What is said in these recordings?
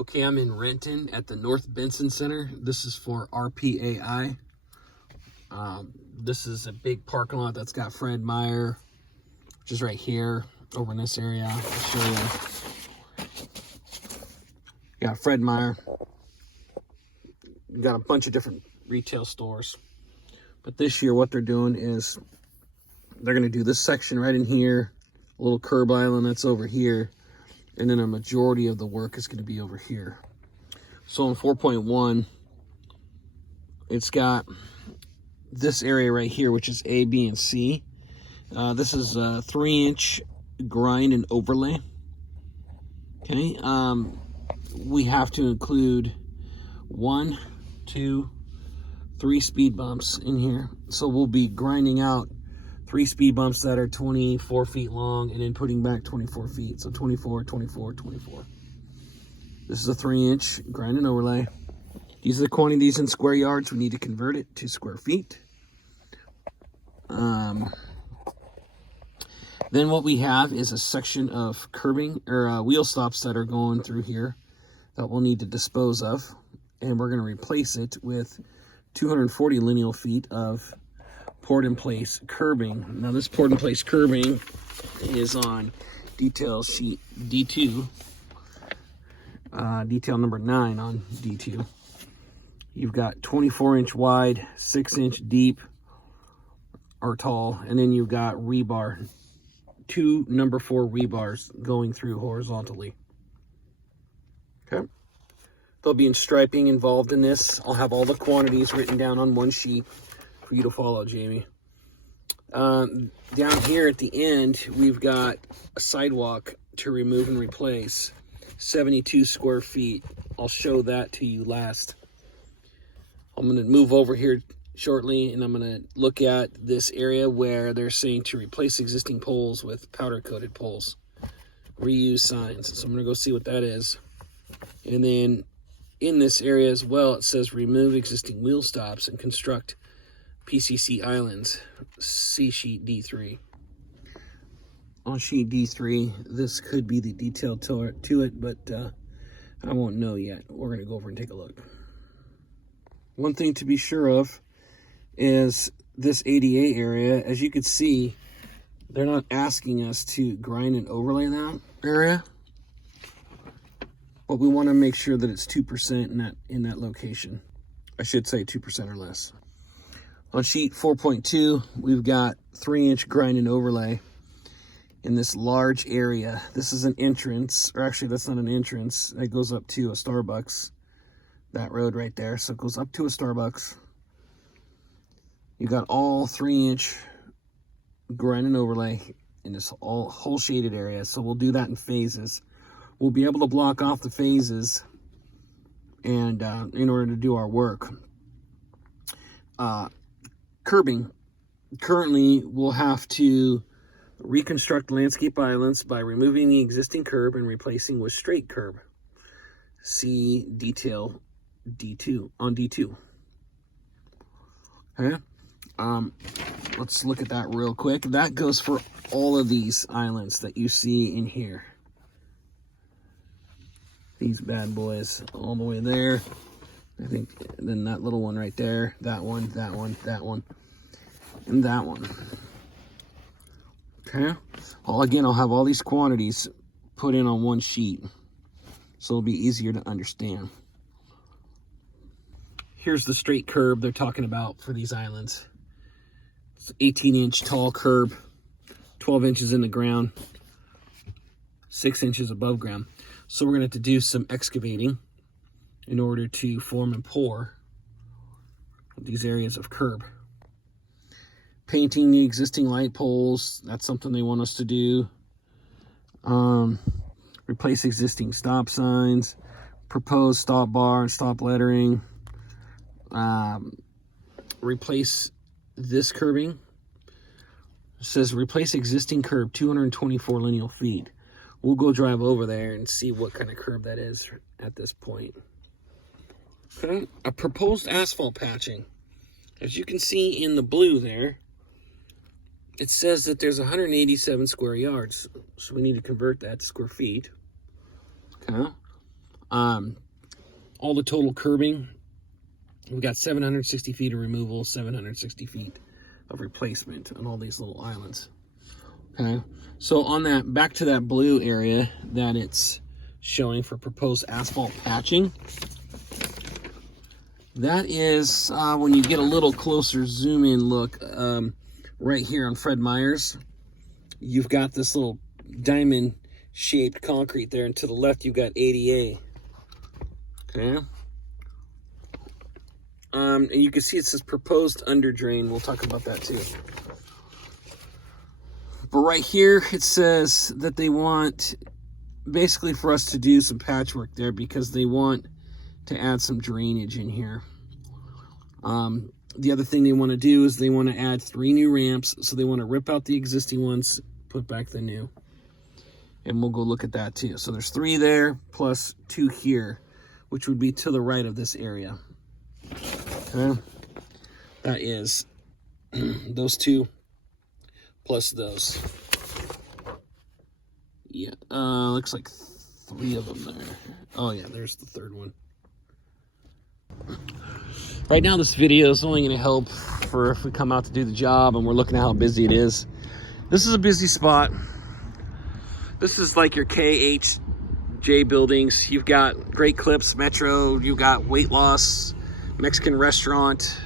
Okay, I'm in Renton at the North Benson Center. This is for RPAI. This is a big parking lot that's got Fred Meyer, which is right here over in this area. I'll show you. Got Fred Meyer. Got a bunch of different retail stores. But this year what they're doing is they're going to do this section right in here, a little curb island that's over here, and then a majority of the work is going to be over here. So in 4.1, it's got this area right here, which is A, B, and C. This is a 3-inch grind and overlay. Okay, we have to include 1, 2, 3 speed bumps in here. So we'll be grinding out 3 speed bumps that are 24 feet long and then putting back 24 feet. So 24, 24, 24. This is a 3-inch grind and overlay. These are the quantities in square yards. We need to convert it to square feet. Then what we have is a section of curbing or wheel stops that are going through here that we'll need to dispose of. And we're going to replace it with 240 lineal feet of poured in place curbing. Now this poured in place curbing is on detail sheet D2, detail number 9 on D2. You've got 24-inch wide, 6-inch deep or tall, and then you've got rebar, 2 number 4 rebars going through horizontally. Okay. There'll be striping involved in this. I'll have all the quantities written down on one sheet for you to follow, Jamie. Down here at the end, we've got a sidewalk to remove and replace, 72 square feet. I'll show that to you last. I'm going to move over here shortly, and I'm going to look at this area where they're saying to replace existing poles with powder-coated poles. Reuse signs. So I'm going to go see what that is. And then in this area as well, it says remove existing wheel stops and construct PCC islands. See sheet D3. On sheet D3, this could be the detail to it, but I won't know yet. We're going to go over and take a look. One thing to be sure of is this ADA area. As you can see, they're not asking us to grind and overlay that area, but we want to make sure that it's 2% in that location. I should say 2% or less. On sheet 4.2, we've got 3-inch grind and overlay in this large area. This is an entrance, or actually that's not an entrance. It goes up to a Starbucks, that road right there. So it goes up to a Starbucks. You got all 3-inch grind and overlay in this whole shaded area. So we'll do that in phases. We'll be able to block off the phases and in order to do our work. Curbing. Currently, we'll have to reconstruct landscape islands by removing the existing curb and replacing with straight curb. See detail D2 on D2. Okay. Let's look at that real quick. That goes for all of these islands that you see in here. These bad boys all the way there. I think then that little one right there, that one, that one, that one, and that one. Okay. Well, again, I'll have all these quantities put in on one sheet, so it'll be easier to understand. Here's the straight curb they're talking about for these islands. It's 18-inch tall curb, 12 inches in the ground, 6 inches above ground. So we're going to have to do some excavating in order to form and pour these areas of curb. Painting the existing light poles, that's something they want us to do. Replace existing stop signs, propose stop bar and stop lettering. Replace this curbing. It says replace existing curb 224 lineal feet. We'll go drive over there and see what kind of curb that is at this point. Okay, a proposed asphalt patching. As you can see in the blue there, it says that there's 187 square yards. So we need to convert that to square feet. Okay. All the total curbing, we've got 760 feet of removal, 760 feet of replacement on all these little islands. Okay, so on that, back to that blue area that it's showing for proposed asphalt patching, that is when you get a little closer zoom in look, right here on Fred Meyer's, you've got this little diamond shaped concrete there, and to the left you've got ADA. Okay, and you can see it says proposed under drain. We'll talk about that too. But right here it says that they want basically for us to do some patchwork there because they want to add some drainage in here. The other thing they want to do is they want to add 3 new ramps. So they want to rip out the existing ones, put back the new. And we'll go look at that too. So there's 3 there plus 2 here, which would be to the right of this area. Okay. That is those 2 plus those. Yeah, looks like 3 of them there. Oh yeah, there's the 3rd one. Right now this video is only going to help for if we come out to do the job and we're looking at how busy it is. This is a busy spot. This is like your KHJ buildings. You've got Great Clips, Metro, you've got weight loss, Mexican restaurant.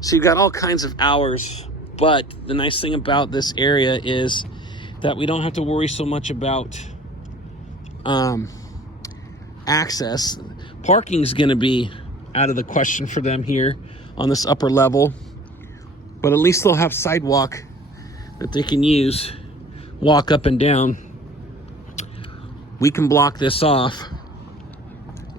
So you've got all kinds of hours. But the nice thing about this area is that we don't have to worry so much about access. Parking is going to be out of the question for them here on this upper level, but at least they'll have sidewalk that they can use, walk up and down. We can block this off,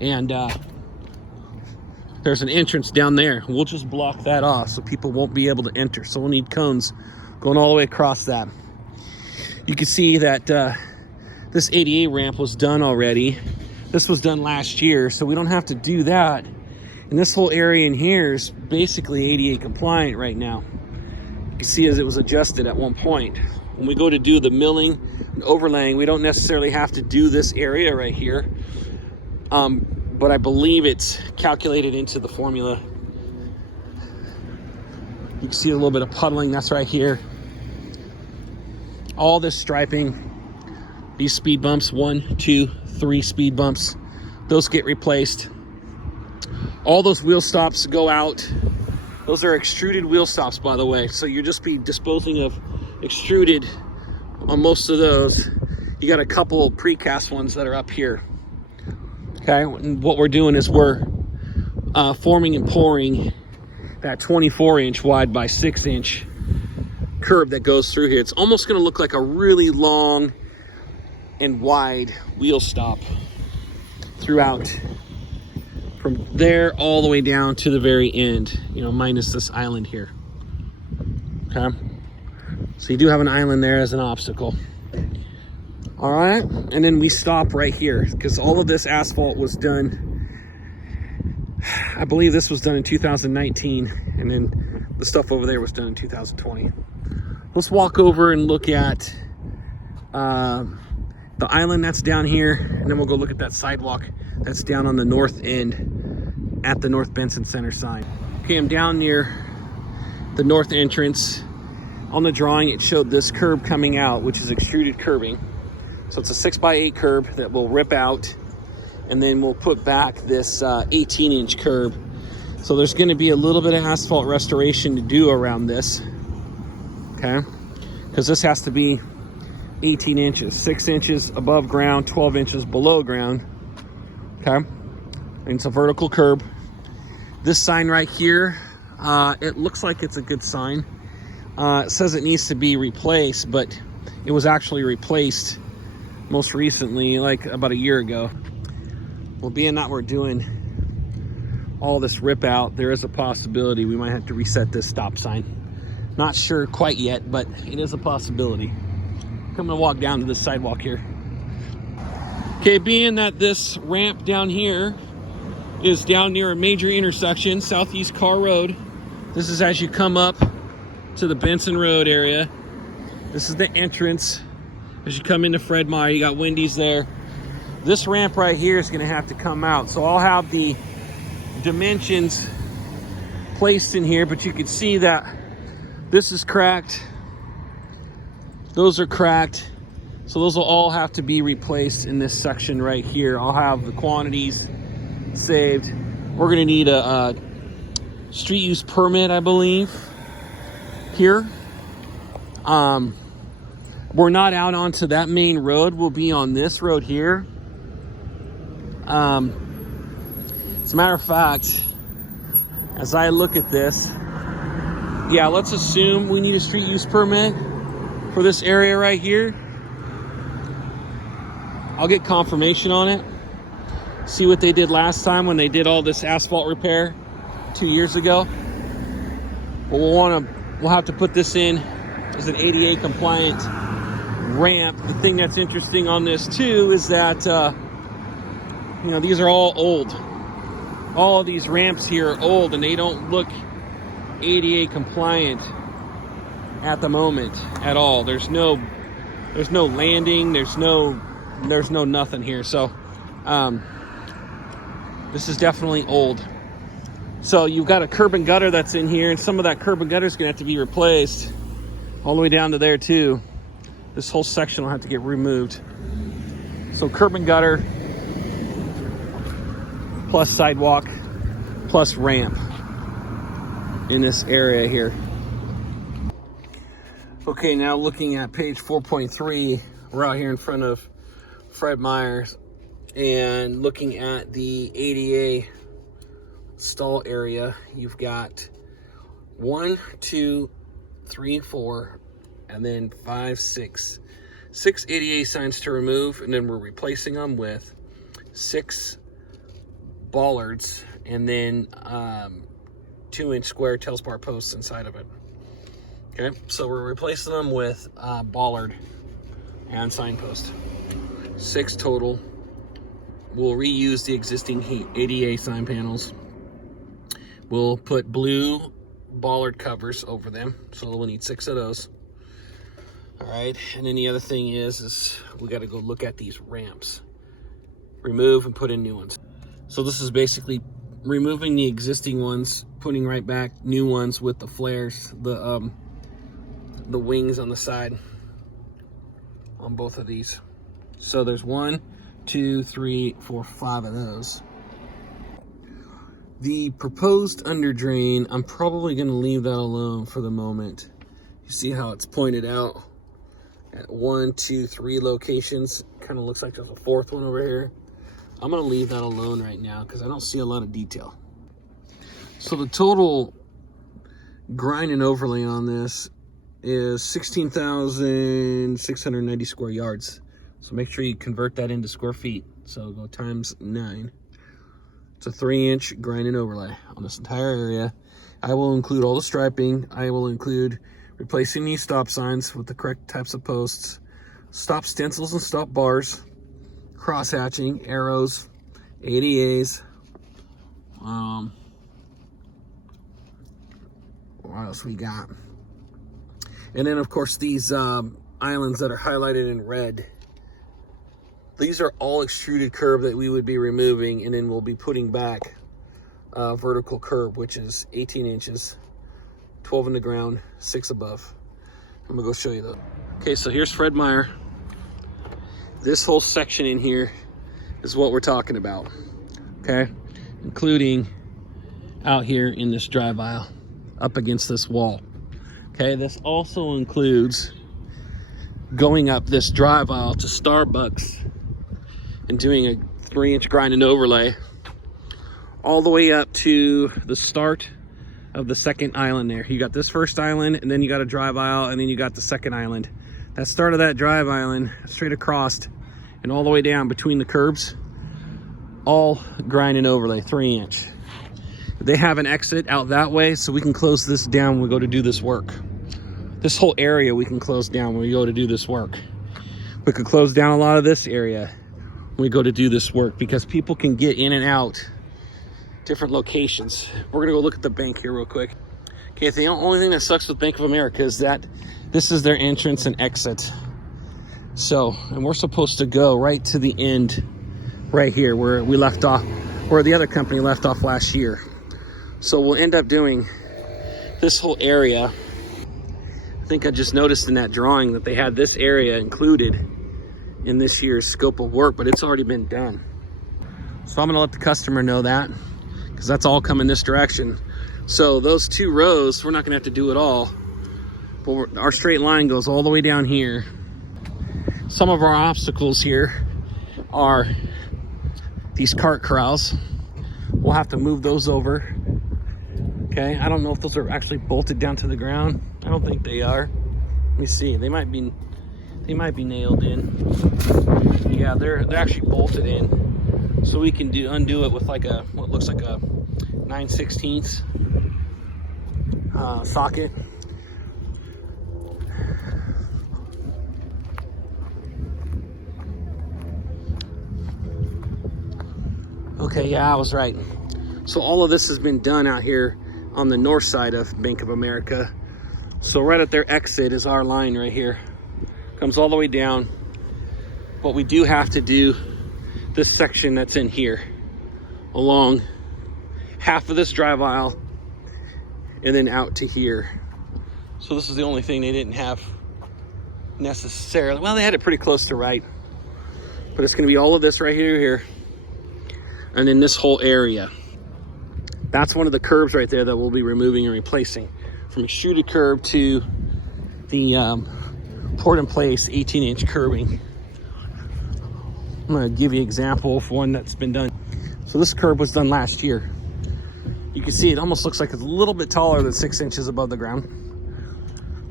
and there's an entrance down there. We'll just block that off so people won't be able to enter. So we'll need cones going all the way across that. You can see that this ADA ramp was done already. This was done last year, so we don't have to do that. And this whole area in here is basically ADA compliant right now. You can see as it was adjusted at one point. When we go to do the milling and overlaying, we don't necessarily have to do this area right here. But I believe it's calculated into the formula. You can see a little bit of puddling, that's right here. All this striping, these speed bumps, 1, 2, 3 speed bumps, those get replaced. All those wheel stops go out. Those are extruded wheel stops, by the way. So you'll just be disposing of extruded on most of those. You got a couple precast ones that are up here. Okay, and what we're doing is we're forming and pouring that 24-inch wide by 6-inch curb that goes through here. It's almost going to look like a really long and wide wheel stop throughout, from there all the way down to the very end, you know, minus this island here. Okay, so you do have an island there as an obstacle. All right, and then we stop right here because all of this asphalt was done, I believe this was done in 2019, and then the stuff over there was done in 2020. Let's walk over and look at the island that's down here, and then we'll go look at that sidewalk that's down on the north end at the North Benson Center sign. Okay, I'm down near the north entrance. On the drawing, it showed this curb coming out, which is extruded curbing. So it's a 6x8 curb that will rip out, and then we'll put back this 18-inch curb. So there's going to be a little bit of asphalt restoration to do around this, okay? Because this has to be 18 inches, 6 inches above ground, 12 inches below ground, okay? And it's a vertical curb. This sign right here, it looks like it's a good sign. It says it needs to be replaced, but it was actually replaced most recently, like about a year ago. Well, being that we're doing all this rip out, there is a possibility we might have to reset this stop sign. Not sure quite yet, but it is a possibility. I'm gonna walk down to this sidewalk here. Okay, being that this ramp down here is down near a major intersection, Southeast Car Road. This is as you come up to the Benson Road area. This is the entrance. As you come into Fred Meyer, you got Wendy's there. This ramp right here is going to have to come out. So I'll have the dimensions placed in here, but you can see that this is cracked. Those are cracked. So those will all have to be replaced in this section right here. I'll have the quantities saved. We're going to need a street use permit, I believe, here. We're not out onto that main road. We'll be on this road here. As a matter of fact, as I look at this, yeah, let's assume we need a street use permit for this area right here. I'll get confirmation on it. See what they did last time when they did all this asphalt repair 2 years ago. But we'll have to put this in as an ADA compliant ramp. The thing that's interesting on this too is that you know, these are all old. All of these ramps here are old and they don't look ADA compliant at the moment at all. There's no landing, there's no nothing here. So this is definitely old. So you've got a curb and gutter that's in here, and some of that curb and gutter is gonna have to be replaced all the way down to there too. This whole section will have to get removed. So curb and gutter, plus sidewalk, plus ramp in this area here. Okay, now looking at page 4.3, we're out here in front of Fred Meyer's and looking at the ADA stall area. You've got 1, 2, 3, 4, and then 5, 6. 6 ADA signs to remove, and then we're replacing them with 6 bollards and then 2-inch square tailspar posts inside of it. Okay, so we're replacing them with bollard and signpost. 6 total. We'll reuse the existing ADA sign panels. We'll put blue bollard covers over them, so we'll need 6 of those. All right, and then the other thing is we got to go look at these ramps. Remove and put in new ones. So this is basically removing the existing ones, putting right back new ones with the flares, the wings on the side on both of these. So there's 1, 2, 3, 4, 5 of those. The proposed under drain, I'm probably going to leave that alone for the moment. You see how it's pointed out at 1, 2, 3 locations. Kind of looks like there's a 4th one over here. I'm going to leave that alone right now because I don't see a lot of detail. So the total grind and overlay on this is 16,690 square yards. So make sure you convert that into square feet. So go times 9. It's a 3-inch grind and overlay on this entire area. I will include all the striping. I will include replacing these stop signs with the correct types of posts, stop stencils and stop bars, cross hatching, arrows, ADAs. What else we got? And then of course these islands that are highlighted in red. These are all extruded curb that we would be removing, and then we'll be putting back vertical curb, which is 18 inches, 12 in the ground, 6 above. I'm gonna go show you those. Okay, so here's Fred Meyer. This whole section in here is what we're talking about, okay? Including out here in this drive aisle, up against this wall. Okay, this also includes going up this drive aisle to Starbucks and doing a 3-inch grind and overlay all the way up to the start of the second island there. You got this first island, and then you got a drive aisle, and then you got the second island. That start of that drive island, straight across and all the way down between the curbs, all grind and overlay, 3-inch. They have an exit out that way, so we can close this down when we go to do this work. This whole area we can close down when we go to do this work. We could close down a lot of this area when we go to do this work, because people can get in and out different locations. We're gonna go look at the bank here real quick. Okay, the only thing that sucks with Bank of America is that this is their entrance and exit. So, and we're supposed to go right to the end right here where we left off, where the other company left off last year. So we'll end up doing this whole area. I think I just noticed in that drawing that they had this area included in this year's scope of work, but it's already been done. So I'm gonna let the customer know that, because that's all coming this direction. So those 2 rows, we're not gonna have to do it all, but our straight line goes all the way down here. Some of our obstacles here are these cart corrals. We'll have to move those over. Okay, I don't know if those are actually bolted down to the ground. I don't think they are. Let me see. They might be nailed in. Yeah, they're actually bolted in. So we can undo it with like a what looks like a 9/16 socket. Okay, yeah, I was right. So all of this has been done out here on the north side of Bank of America. So right at their exit is our line right here. Comes all the way down. But we do have to do this section that's in here along half of this drive aisle and then out to here. So this is the only thing they didn't have necessarily. Well, they had it pretty close to right. But it's gonna be all of this right here, and then this whole area. That's one of the curbs right there that we'll be removing and replacing. From extruded curb to the poured in place 18-inch curbing. I'm gonna give you an example of one that's been done. So this curb was done last year. You can see it almost looks like it's a little bit taller than 6 inches above the ground.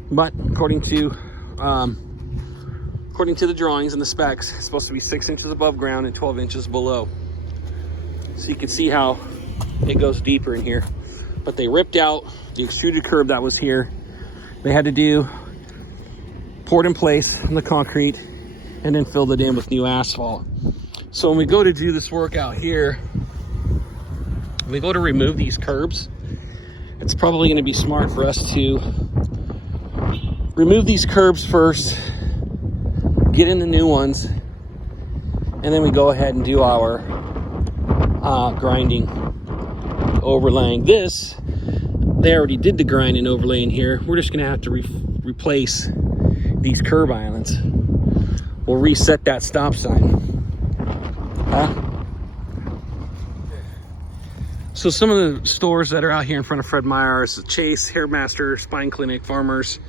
But according to the drawings and the specs, it's supposed to be 6 inches above ground and 12 inches below. So you can see how it goes deeper in here. But they ripped out the extruded curb that was here. They had to do poured in place on the concrete and then filled it in with new asphalt. So when we go to do this work out here, when we go to remove these curbs, it's probably going to be smart for us to remove these curbs first, get in the new ones, and then we go ahead and do our grinding, overlaying. This, they already did the grind and overlaying here. We're just going to have to replace these curb islands. We'll reset that stop sign. So some of the stores that are out here in front of Fred Meyer is Chase, Hairmaster, Spine Clinic, Farmers,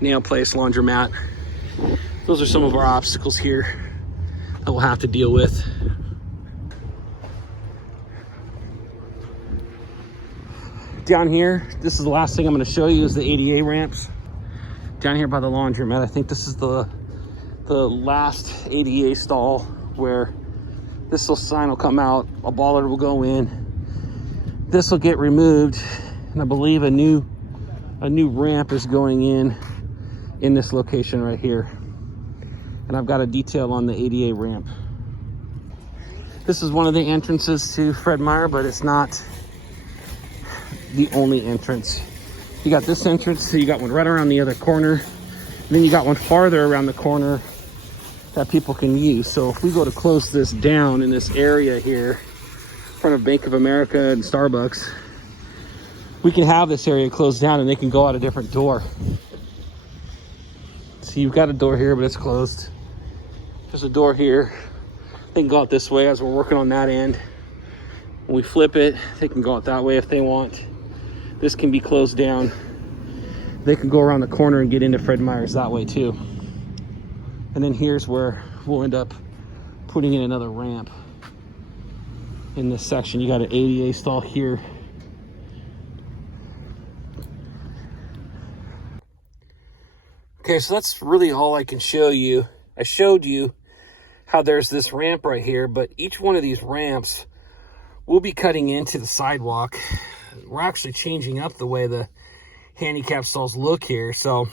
Nail Place, Laundromat. Those are some of our obstacles here that we'll have to deal with. Down here, this is the last thing I'm going to show you, is the ADA ramps. Down here by the laundromat, I think this is the last ADA stall where this sign will come out, a bollard will go in, this will get removed, and I believe a new ramp is going in this location right here. And I've got a detail on the ADA ramp. This is one of the entrances to Fred Meyer, but it's not the only entrance. You got this entrance, so you got one right around the other corner, and then you got one farther around the corner that people can use. So if we go to close this down in this area here in front of Bank of America and Starbucks, we can have this area closed down and they can go out a different door. So you've got a door here, but it's closed. There's a door here. They can go out this way as we're working on that end. When we flip it, they can go out that way if they want. This can be closed down. They can go around the corner and get into Fred Meyer's that way too. And then here's where we'll end up putting in another ramp in this section. You got an ADA stall here. Okay, so that's really all I can show you. I showed you how there's this ramp right here, but each one of these ramps will be cutting into the sidewalk. We're actually changing up the way the handicap stalls look here, so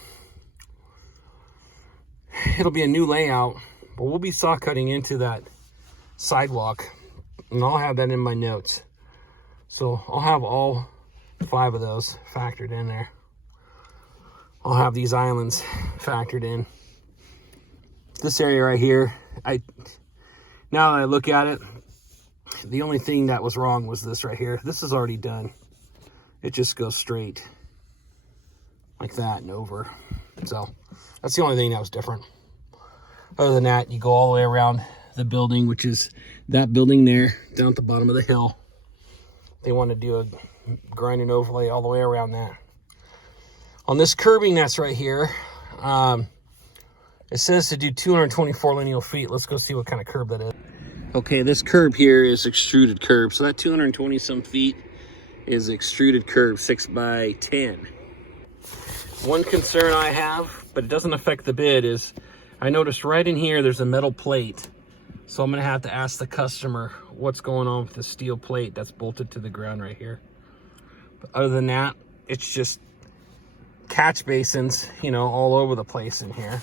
it'll be a new layout, but we'll be saw cutting into that sidewalk, and I'll have that in my notes. So I'll have all 5 of those factored in there. I'll have these islands factored in. This area right here, Now that I look at it, the only thing that was wrong was this right here. This is already done. It just goes straight like that and over. So that's the only thing that was different. Other than that, you go all the way around the building, which is that building there down at the bottom of the hill. They want to do a grinding overlay all the way around that. On this curbing that's right here, it says to do 224 lineal feet. Let's go see what kind of curb that is. Okay, this curb here is extruded curb. So that 220 some feet is extruded curb, 6x10. One concern I have, but it doesn't affect the bid, is I noticed right in here there's a metal plate. So I'm gonna have to ask the customer what's going on with the steel plate that's bolted to the ground right here. But other than that, it's just catch basins, you know, all over the place in here.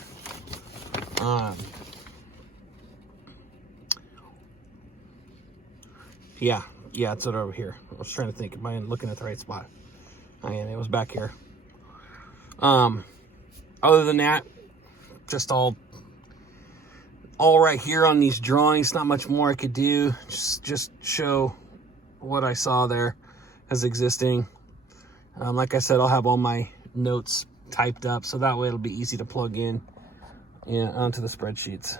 Yeah, it's over here. I was trying to think, am I looking at the right spot? And it was back here. Other than that, just all right here on these drawings. Not much more I could do. Just show what I saw there as existing. Like I said, I'll have all my notes typed up, so that way it'll be easy to plug in onto the spreadsheets.